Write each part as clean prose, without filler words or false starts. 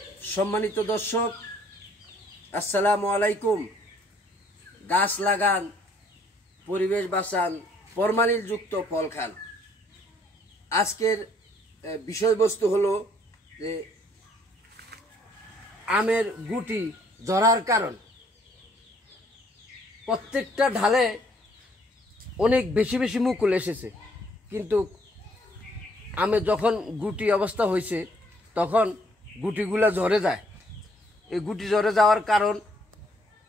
সম্মানিত দর্শক, আসসালামু আলাইকুম। গাছ লাগান, পরিবেশ বাঁচান, ফরমালিনযুক্ত ফল খান। আজকের বিষয়বস্তু হলো যে আমের গুটি ঝরার কারণ। প্রত্যেকটা ঢালে অনেক বেশি বেশি মুকুল এসেছে, কিন্তু আমের যখন গুটি অবস্থা হয়েছে তখন গুটিগুলা ঝরে যায়। এই গুটি ঝরে যাওয়ার কারণ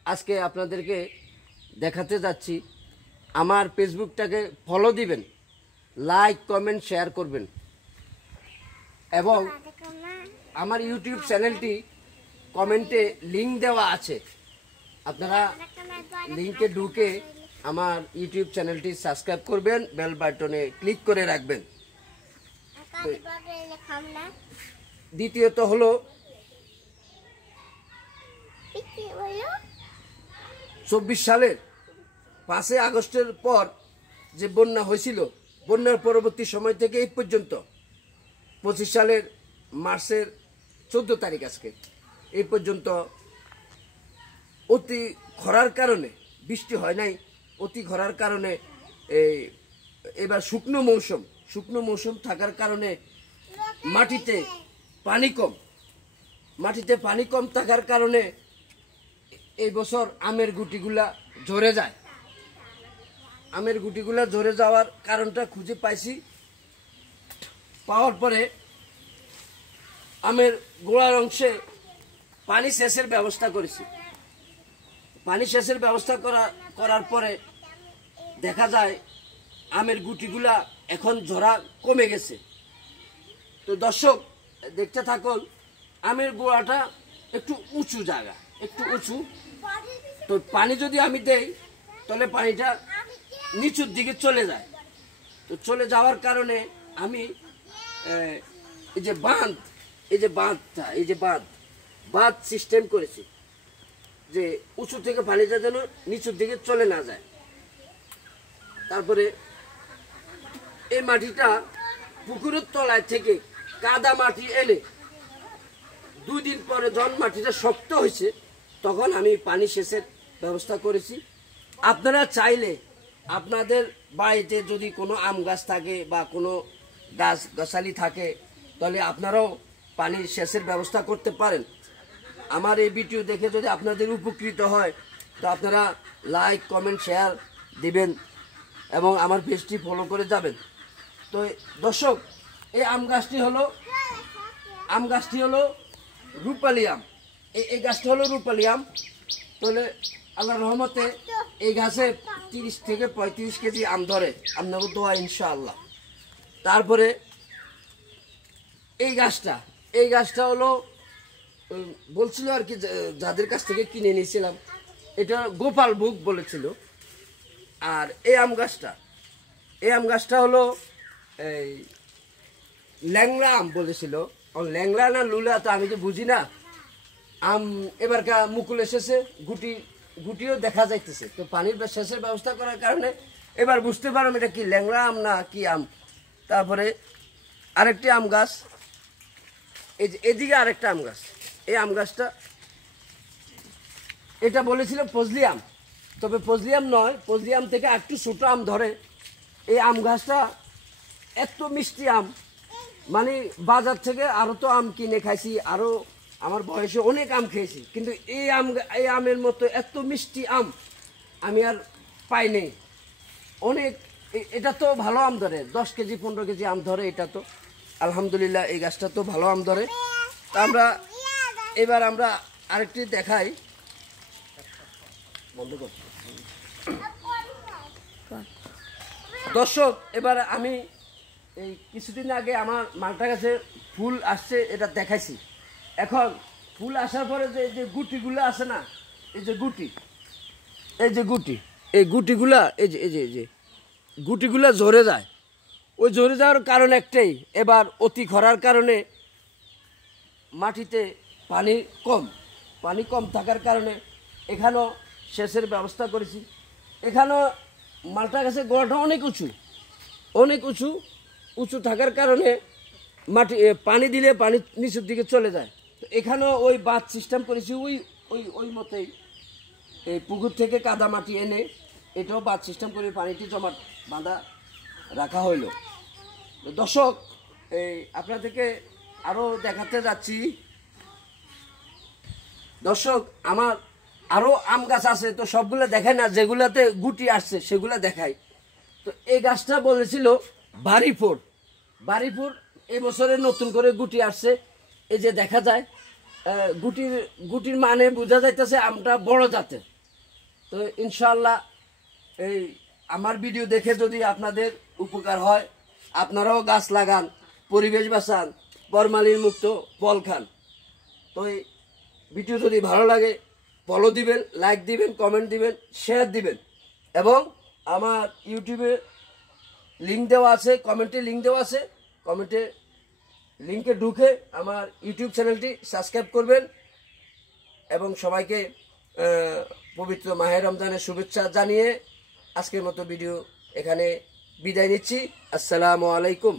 আজকে আপনাদেরকে দেখাতে যাচ্ছি। আমার ফেসবুকটাকে ফলো দিবেন, লাইক কমেন্ট শেয়ার করবেন, এবং আমার ইউটিউব চ্যানেলটি কমেন্টে লিংক দেওয়া আছে। আপনারা লিংকে ঢুকে আমার ইউটিউব চ্যানেলটি সাবস্ক্রাইব করবেন, বেল বাটনে ক্লিক করে রাখবেন। দ্বিতীয়ত হলো 24 সালের 5 আগস্টের পর যে বন্যা হয়েছিল, বন্যার পরবর্তী সময় থেকে এই পর্যন্ত 25 সালের মার্চের 14 তারিখ আজকে এই পর্যন্ত অতি খরার কারণে, বৃষ্টি হয় নাই, অতি খরার কারণে এবার শুকনো মৌসুম থাকার কারণে মাটিতে পানি কম থাকার কারণে এই বছর আমের গুটিগুলা ঝরে যায়। আমের গুটিগুলা ঝরে যাওয়ার কারণটা খুঁজে পাওয়ার পরে আমের গোড়ার অংশে পানি সেচের ব্যবস্থা করেছি। পানি সেচের ব্যবস্থা করার পরে দেখা যায় আমের গুটিগুলা এখন ঝরা কমে গেছে। তো দর্শক দেখতে থাকুন, আমের গোড়াটা একটু উঁচু জায়গা, একটু উঁচু। তো পানি যদি আমি দেই তাহলে পানিটা নিচুর দিকে চলে যায়। তো চলে যাওয়ার কারণে আমি এই যে বাঁধ সিস্টেম করেছি, যে উঁচু থেকে পানিটা যেন নিচুর দিকে চলে না যায়। তারপরে এই মাটিটা পুকুরের তলায় থেকে কাদা মাটি এনে 2 দিন পরে যখন মাটিটা শক্ত হয়েছে তখন আমি পানি সেচের ব্যবস্থা করেছি। আপনারা চাইলে আপনাদের বাড়িতে যদি কোনো আম গাছ থাকে বা কোনো গাছালি থাকে তাহলে আপনারাও পানি সেচের ব্যবস্থা করতে পারেন। আমার এই ভিডিও দেখে যদি আপনাদের উপকৃত হয় তো আপনারা লাইক কমেন্ট শেয়ার দিবেন এবং আমার পেজটি ফলো করে যাবেন। তো দর্শক, এই আম গাছটি হলো রূপালী আম। এই গাছটি হলো রূপালী আম। তাহলে আল্লাহর রহমতে এই গাছে 30 থেকে 35 কেজি আম ধরে, আপনার দোয়া ইনশাআল্লাহ। তারপরে এই গাছটা হলো বলছিল আর কি, যাদের কাছ থেকে কিনে নিয়েছিলাম, এটা গোপাল ভোগ বলেছিল। আর এই আম গাছটা হলো এই ল্যাংড়া আম বলেছিল। ল্যাংড়া না লুলা তো আমি তো বুঝি না। আম এবারকার মুকুল এসেছে, গুটিও দেখা যাইতেছে। তো পানির সেচের ব্যবস্থা করার কারণে এবার বুঝতে পারলাম এটা কি ল্যাংড়া আম না কি আম। তারপরে আরেকটি আম গাছ, এই যে এদিকে আরেকটা আম গাছ। এই আম গাছটা এটা বলেছিল ফজলি আম, তবে ফজলি আম নয়, ফজলি আম থেকে একটু ছোট আম ধরে। এই আম গাছটা এত মিষ্টি আম, মানে বাজার থেকে আরো তো আম কিনে খাইছি, আরো আমার বয়সে অনেক আম খেয়েছি, কিন্তু এই আমের মতো এত মিষ্টি আম আমি আর পাইনি। অনেক, এটা তো ভালো আম ধরে, 10 কেজি 15 কেজি আম ধরে। এটা তো আলহামদুলিল্লাহ এই গাছটা তো ভালো আম ধরে। তা এবার আমরা আরেকটি দেখাই। বন্ধ কর দর্শক, এবার আমি এই কিছুদিন আগে আমার মালটা গাছে ফুল আসছে এটা দেখাইছি। এখন ফুল আসার পরে যে গুটিগুলো আছে না, এই যে গুটিগুলা গুটিগুলা ঝরে যায়। ওই ঝরে যাওয়ার কারণ একটাই, এবার অতি খরার কারণে মাটিতে পানি কম থাকার কারণে এখানেও সেচের ব্যবস্থা করেছি। এখানেও মালটা গাছের গোড়াটা অনেক উঁচু থাকার কারণে পানি দিলে পানি নিচের দিকে চলে যায়। তো এখানেও ওই বাঁধ সিস্টেম করেছি, ওই ওই ওই মতেই এই পুকুর থেকে কাদা মাটি এনে এটাও বাঁধ সিস্টেম করে পানিটি জমা বাঁধা রাখা হইল। দর্শক, এই আপনাদেরকে আরও দেখাতে যাচ্ছি। দর্শক, আমার আরও আম গাছ আছে, তো সবগুলো দেখায় না, যেগুলাতে গুটি আসছে সেগুলো দেখাই। তো এই গাছটা বলেছিল বাড়িপুর, বাড়িপুর এবছরে নতুন করে গুটি আসছে। এই যে দেখা যায় গুটির মানে বোঝা যাইতেছে আমটা বড় জাতের। তো ইনশাল্লাহ এই আমার ভিডিও দেখে যদি আপনাদের উপকার হয়, আপনারাও গাছ লাগান, পরিবেশ বাঁচান, ফরমালিন মুক্ত ফল খান। তো এই ভিডিও যদি ভালো লাগে ফলো দিবেন, লাইক দিবেন, কমেন্ট দিবেন, শেয়ার দিবেন, এবং আমার ইউটিউবে লিঙ্ক দেওয়া আছে, কমেন্টে লিঙ্ক দেওয়া আছে, কমেন্টে লিঙ্কে ঢুকে আমার ইউটিউব চ্যানেলটি সাবস্ক্রাইব করবেন। এবং সবাইকে পবিত্র মাহে রমজানের শুভেচ্ছা জানিয়ে আজকের মতো ভিডিও এখানে বিদায় নিচ্ছি। আসসালামু আলাইকুম।